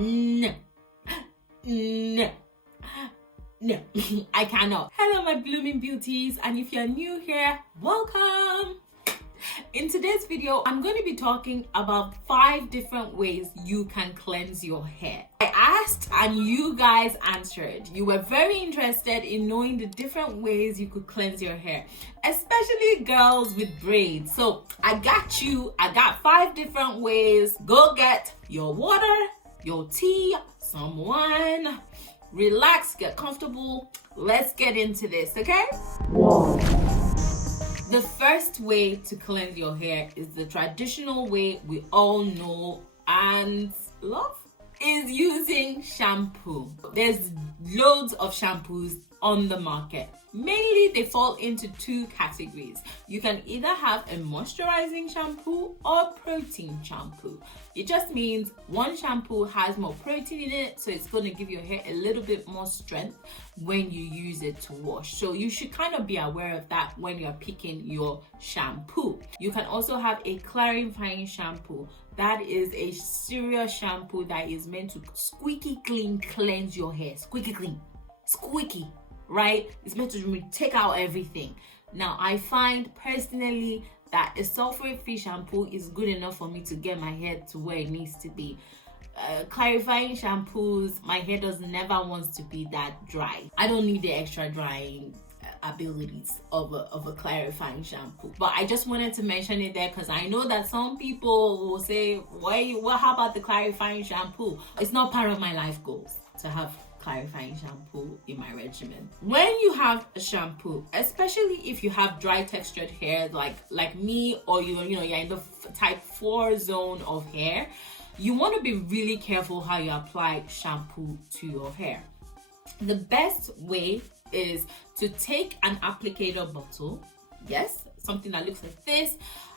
No. No. No, I cannot. Hello, my blooming beauties, and if you're new here, welcome. In today's video, I'm going to be talking about 5 different ways you can cleanse your hair. I asked and you guys answered. You were very interested in knowing the different ways you could cleanse your hair, especially girls with braids. So I got you. I got 5 different ways. Go get your water, your tea, some wine. Relax, get comfortable. Let's get into this, okay? The first way to cleanse your hair is the traditional way we all know and love, is using shampoo. There's loads of shampoos on the market. Mainly they fall into 2 categories. You can either have a moisturizing shampoo or protein shampoo. It just means one shampoo has more protein in it, so it's going to give your hair a little bit more strength when you use it to wash. So you should kind of be aware of that when you're picking your shampoo. You can also have a clarifying shampoo. That is a serious shampoo that is meant to squeaky clean cleanse your hair. Squeaky clean. Squeaky. Right? It's meant to take out everything. Now, I find personally that a sulfate-free shampoo is good enough for me to get my hair to where it needs to be. Clarifying shampoos, my hair never wants to be that dry. I don't need the extra drying abilities of a clarifying shampoo. But I just wanted to mention it there because I know that some people will say, how about the clarifying shampoo? It's not part of my life goals to have clarifying shampoo in my regimen. When you have a shampoo, especially if you have dry textured hair like me, or you're in the type 4 zone of hair, you want to be really careful how you apply shampoo to your hair. The best way is to take an applicator bottle, yes, something that looks like this.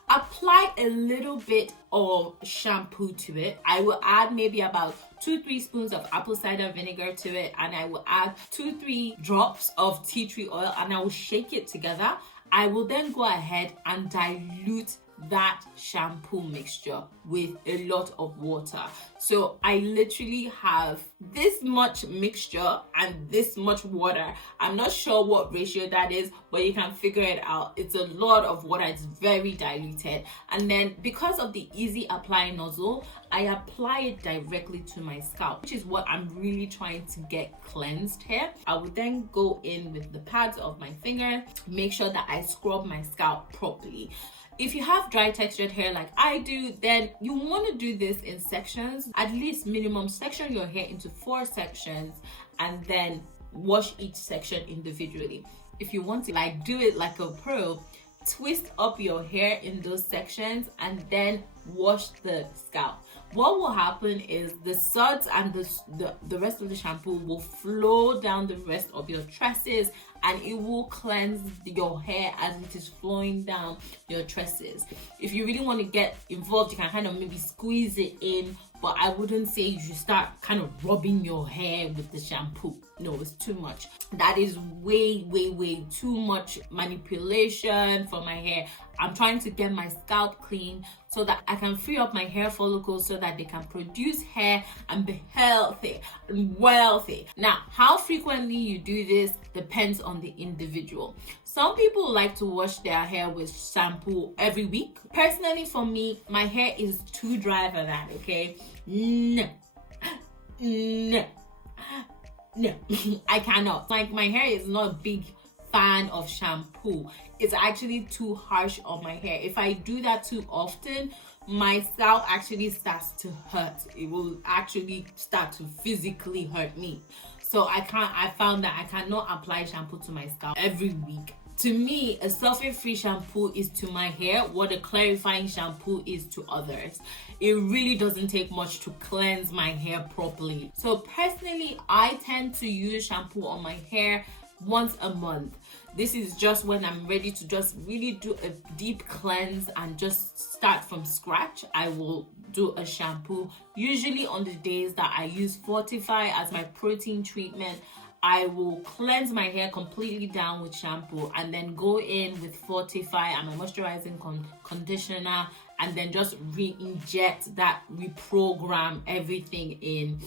Apply a little bit of shampoo to it. I will add maybe about 2-3 spoons of apple cider vinegar to it, and I will add 2-3 drops of tea tree oil, and I will shake it together. I will then go ahead and dilute that shampoo mixture with a lot of water. So I literally have this much mixture and this much water. I'm not sure what ratio that is, but you can figure it out. It's a lot of water. It's very diluted. And then because of the easy apply nozzle, I apply it directly to my scalp, which is what I'm really trying to get cleansed here. I would then go in with the pads of my finger, make sure that I scrub my scalp properly. If you have dry textured hair like I do, then you want to do this in sections. At least minimum section your hair into 4 sections and then wash each section individually. If you want to do it like a pro, twist up your hair in those sections and then wash the scalp. What will happen is the suds and the rest of the shampoo will flow down the rest of your tresses, and it will cleanse your hair as it is flowing down your tresses. If you really want to get involved, you can kind of maybe squeeze it in, but I wouldn't say you should start kind of rubbing your hair with the shampoo. No, it's too much. That is way too much manipulation for my hair. I'm trying to get my scalp clean so that I can free up my hair follicles so that they can produce hair and be healthy and wealthy. Now, how frequently you do this depends on the individual. Some people like to wash their hair with shampoo every week. Personally, for me, my hair is too dry for that, okay? No, I cannot. My hair is not a big fan of shampoo. It's actually too harsh on my hair. If I do that too often, my scalp actually starts to hurt. It will actually start to physically hurt me. So I found that I cannot apply shampoo to my scalp every week. To me, a sulfate-free shampoo is to my hair what a clarifying shampoo is to others. It really doesn't take much to cleanse my hair properly. So personally, I tend to use shampoo on my hair once a month. This is just when I'm ready to just really do a deep cleanse and just start from scratch. I will do a shampoo. Usually on the days that I use Fortify as my protein treatment, I will cleanse my hair completely down with shampoo and then go in with Fortify and my moisturizing conditioner and then just re-inject that, reprogram everything in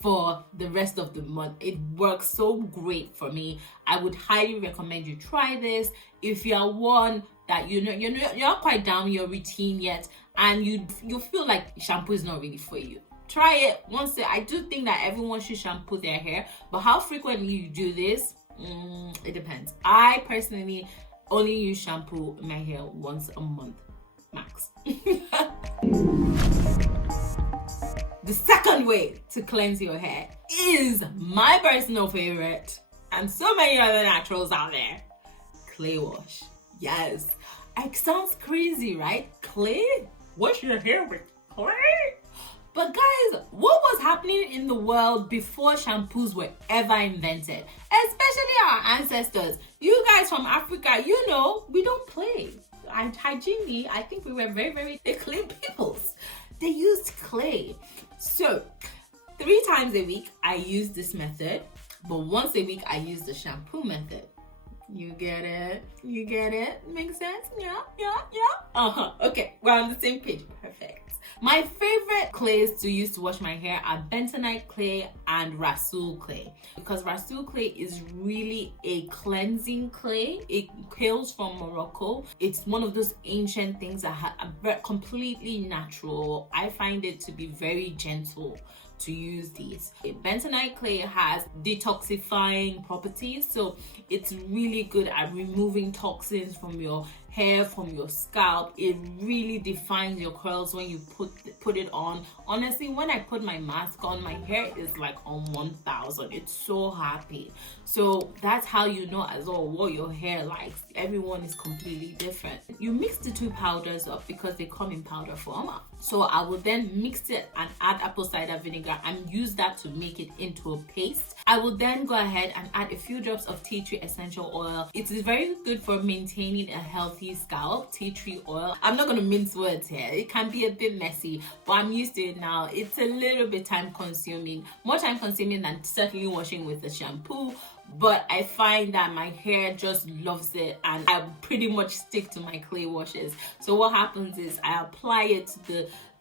for the rest of the month. It works so great for me. I would highly recommend you try this. If you are one that you're not quite down your routine yet, and you feel like shampoo is not really for you, try it once. I do think that everyone should shampoo their hair, but how frequently you do this, it depends. I personally only use shampoo in my hair once a month max. The second way to cleanse your hair is my personal favorite, and so many other naturals out there: clay wash. Yes, it sounds crazy, right? Clay? Wash your hair with clay? But guys, what was happening in the world before shampoos were ever invented? Especially our ancestors. You guys from Africa, we don't play. And hygiene, I think we were very, very clean peoples. They used clay. So 3 times a week I use this method, but once a week I use the shampoo method. You get it? You get it? Makes sense? Yeah. Okay, we're on the same page. Perfect. My favorite clays to use to wash my hair are bentonite clay and rasool clay, because rasool clay is really a cleansing clay. It hails from Morocco. It's one of those ancient things that are completely natural. I find it to be very gentle to use these. Bentonite clay has detoxifying properties, so it's really good at removing toxins from your hair, from your scalp. It really defines your curls when you put it on. Honestly, when I put my mask on, my hair is like on 1000. It's so happy. So that's how you know as well what your hair likes. Everyone is completely different. You mix the 2 powders up because they come in powder form. So I will then mix it and add apple cider vinegar and use that to make it into a paste. I will then go ahead and add a few drops of tea tree essential oil. It is very good for maintaining a healthy scalp, tea tree oil. I'm not going to mince words here. It can be a bit messy, but I'm used to it now. It's a little bit time consuming, more time consuming than certainly washing with a shampoo. But I find that my hair just loves it, and I pretty much stick to my clay washes. So what happens is I apply it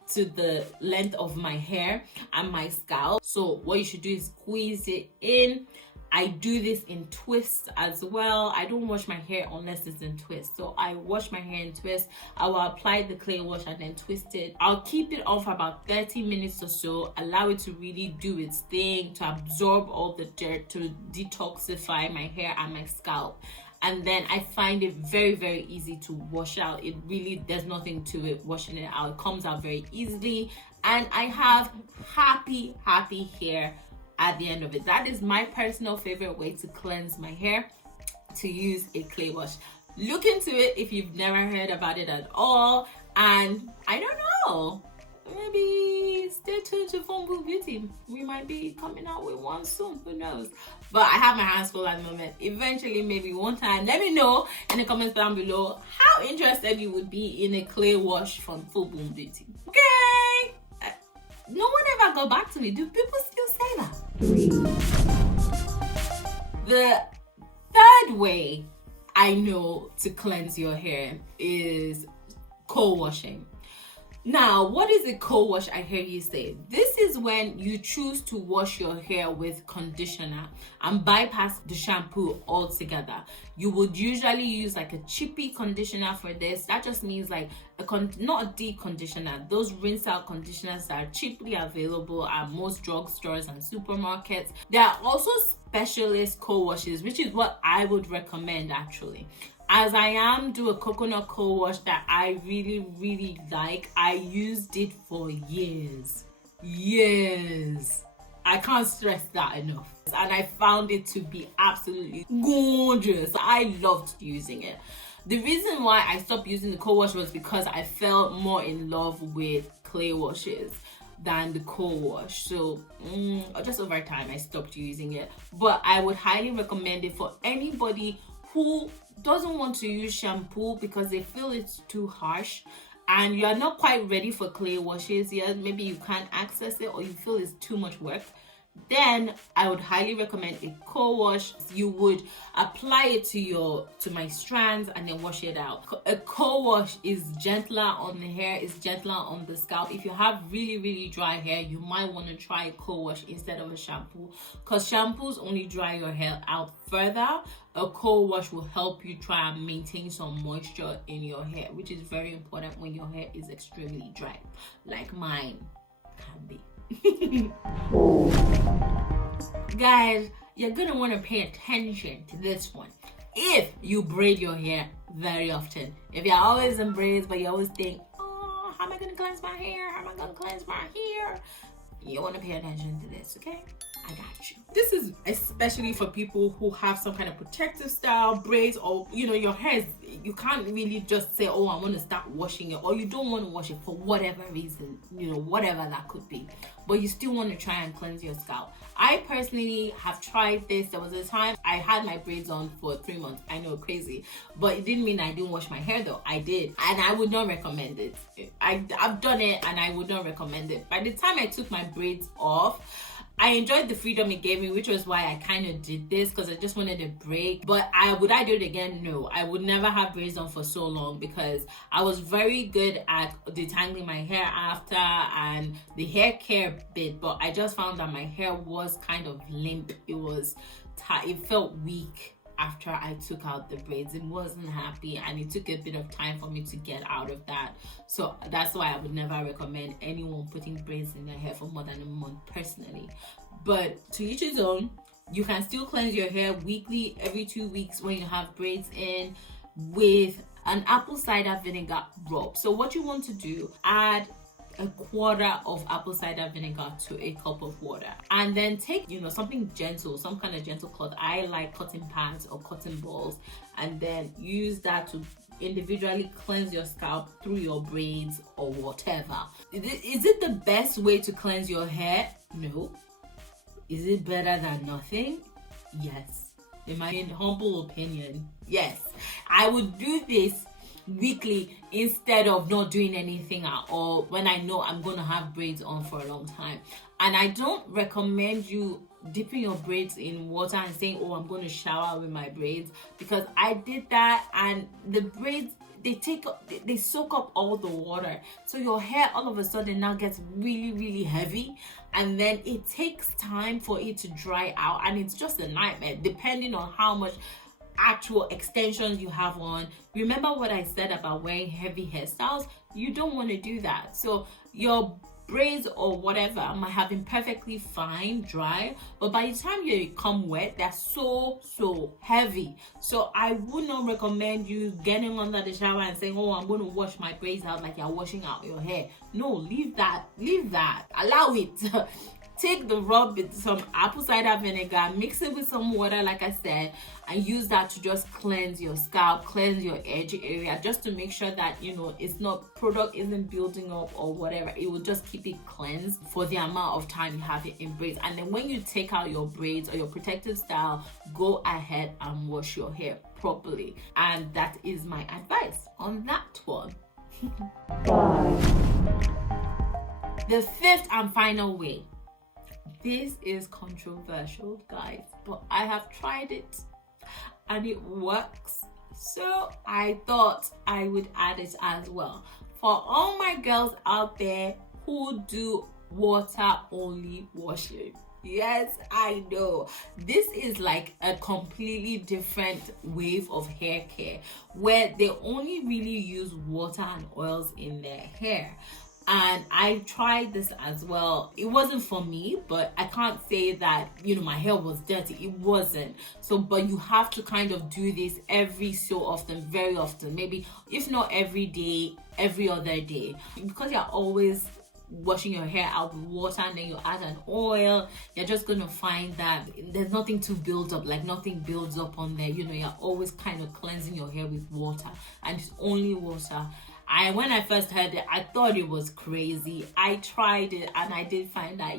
to the length of my hair and my scalp. So what you should do is squeeze it in. I do this in twists as well. I don't wash my hair unless it's in twists. So I wash my hair in twists. I will apply the clay wash and then twist it. I'll keep it on for about 30 minutes or so. Allow it to really do its thing, to absorb all the dirt, to detoxify my hair and my scalp. And then I find it very, very easy to wash out. It really, there's nothing to it washing it out. It comes out very easily. And I have happy hair at the end of it. That is my personal favorite way to cleanse my hair, to use a clay wash. Look into it if you've never heard about it at all. And I don't know, maybe stay tuned to Fortify Beauty. We might be coming out with one soon, who knows? But I have my hands full at the moment. Eventually, maybe one time. Let me know in the comments down below how interested you would be in a clay wash from Fortify Beauty. Okay? No one ever got back to me. Do people still say that? The third way I know to cleanse your hair is co-washing. Now, what is a co-wash? I hear you say. This is when you choose to wash your hair with conditioner and bypass the shampoo altogether. You would usually use like a chippy conditioner for this. That just means like not a deep conditioner. Those rinse out conditioners that are cheaply available at most drugstores and supermarkets. There are also specialist co-washes, which is what I would recommend actually. As I do a coconut co-wash that I really like. I used it for years. I can't stress that enough. And I found it to be absolutely gorgeous. I loved using it. The reason why I stopped using the co-wash was because I fell more in love with clay washes than the co-wash. So just over time I stopped using it. But I would highly recommend it for anybody who doesn't want to use shampoo because they feel it's too harsh and you are not quite ready for clay washes yet. Maybe you can't access it or you feel it's too much work. Then I would highly recommend a co-wash. You would apply it to my strands and then wash it out. A co-wash is gentler on the hair, is gentler on the scalp. If you have really dry hair, you might want to try a co-wash instead of a shampoo, because shampoos only dry your hair out further. A co-wash will help you try and maintain some moisture in your hair, which is very important when your hair is extremely dry, like mine can be. Guys, you're gonna want to pay attention to this one. If you braid your hair very often, if you're always in braids but you always think, oh, how am I gonna cleanse my hair, how am I gonna cleanse my hair, you want to pay attention to this, okay? I got you. This is especially for people who have some kind of protective style braids, or your hair is, you can't really just say, oh, I want to start washing it, or you don't want to wash it for whatever reason, whatever that could be, but you still want to try and cleanse your scalp. I personally have tried this. There was a time I had my braids on for 3 months. I know, crazy, but it didn't mean I didn't wash my hair though. I did, and I would not recommend it. I've done it and I would not recommend it. By the time I took my braids off, I enjoyed the freedom it gave me, which was why I kind of did this, because I just wanted a break. But would I do it again? No, I would never have braids on for so long, because I was very good at detangling my hair after and the hair care bit, but I just found that my hair was kind of limp. It felt weak after I took out the braids. It wasn't happy, and it took a bit of time for me to get out of that. So that's why I would never recommend anyone putting braids in their hair for more than a month personally. But to each his own. You can still cleanse your hair weekly, every 2 weeks when you have braids in, with an apple cider vinegar rub. So what you want to do, add a quarter of apple cider vinegar to a cup of water, and then take something gentle, some kind of gentle cloth. I like cotton pads or cotton balls, and then use that to individually cleanse your scalp through your braids or whatever. Is it the best way to cleanse your hair? No. Is it better than nothing? Yes. In my humble opinion, yes. I would do this weekly instead of not doing anything at all when I know I'm going to have braids on for a long time. And I don't recommend you dipping your braids in water and saying, oh, I'm going to shower with my braids, because I did that and the braids, they soak up all the water, so your hair all of a sudden now gets really heavy, and then it takes time for it to dry out, and it's just a nightmare depending on how much actual extensions you have on. Remember what I said about wearing heavy hairstyles? You don't want to do that. So your braids or whatever might have been perfectly fine dry, but by the time you become wet, they're so heavy. So I would not recommend you getting under the shower and saying, oh, I'm going to wash my braids out like you're washing out your hair. No, leave that, allow it. Take the rub with some apple cider vinegar, mix it with some water, like I said, and use that to just cleanse your scalp, cleanse your edge area, just to make sure that, product isn't building up or whatever. It will just keep it cleansed for the amount of time you have it in braids. And then when you take out your braids or your protective style, go ahead and wash your hair properly. And that is my advice on that one. The fifth and final way. This is controversial, guys, but I have tried it and it works. So I thought I would add it as well. For all my girls out there who do water only washing. Yes, I know. This is like a completely different wave of hair care where they only really use water and oils in their hair. And I tried this as well. It wasn't for me, but I can't say that, my hair was dirty. It wasn't. So, but you have to kind of do this every so often, very often. Maybe, if not every day, every other day. Because you're always washing your hair out with water and then you add an oil, you're just going to find that there's nothing to build up, like nothing builds up on there. You're always kind of cleansing your hair with water, and it's only water. When I first heard it, I thought it was crazy. I tried it and I did find that,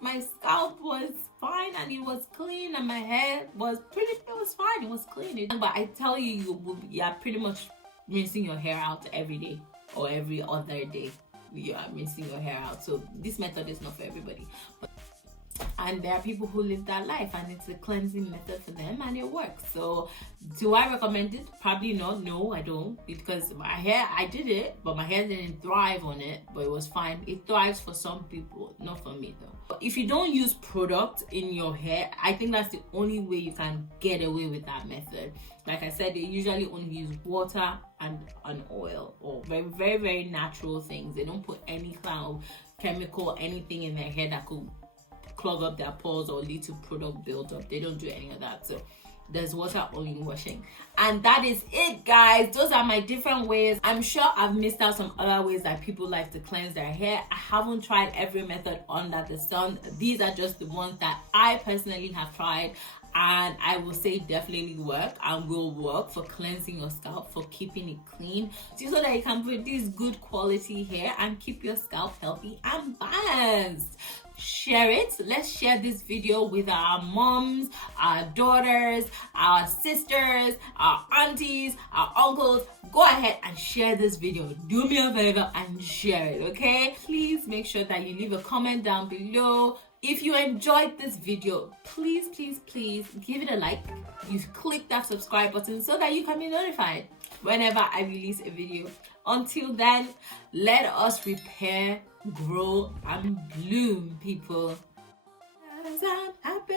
my scalp was fine and it was clean, and my hair was fine, it was clean. But I tell you, you're pretty much rinsing your hair out every day or every other day. You are rinsing your hair out. So this method is not for everybody. But I and there are people who live that life and it's a cleansing method for them and it works. So do I recommend it? Probably not. No, I don't, because my hair, I did it, but my hair didn't thrive on it, but it was fine. It thrives for some people, not for me though. If you don't use product in your hair, I think that's the only way you can get away with that method. Like I said, they usually only use water and an oil, or very, very, very natural things. They don't put any kind of chemical, anything in their hair that could clog up their pores or lead to product buildup. They don't do any of that. So there's water only washing, and that is it, guys. Those are my different ways. I'm sure I've missed out some other ways that people like to cleanse their hair. I haven't tried every method under the sun. These are just the ones that I personally have tried, and I will say definitely work and will work for cleansing your scalp, for keeping it clean, so that you can produce good quality hair and keep your scalp healthy and balanced. Share it. Let's share this video with our moms, our daughters, our sisters, our aunties, our uncles. Go ahead and share this video. Do me a favor and share it, okay? Please make sure that you leave a comment down below. If you enjoyed this video, please, please, please give it a like. You click that subscribe button so that you can be notified whenever I release a video. Until then, let us repair, grow, and bloom, people. As I'm happy.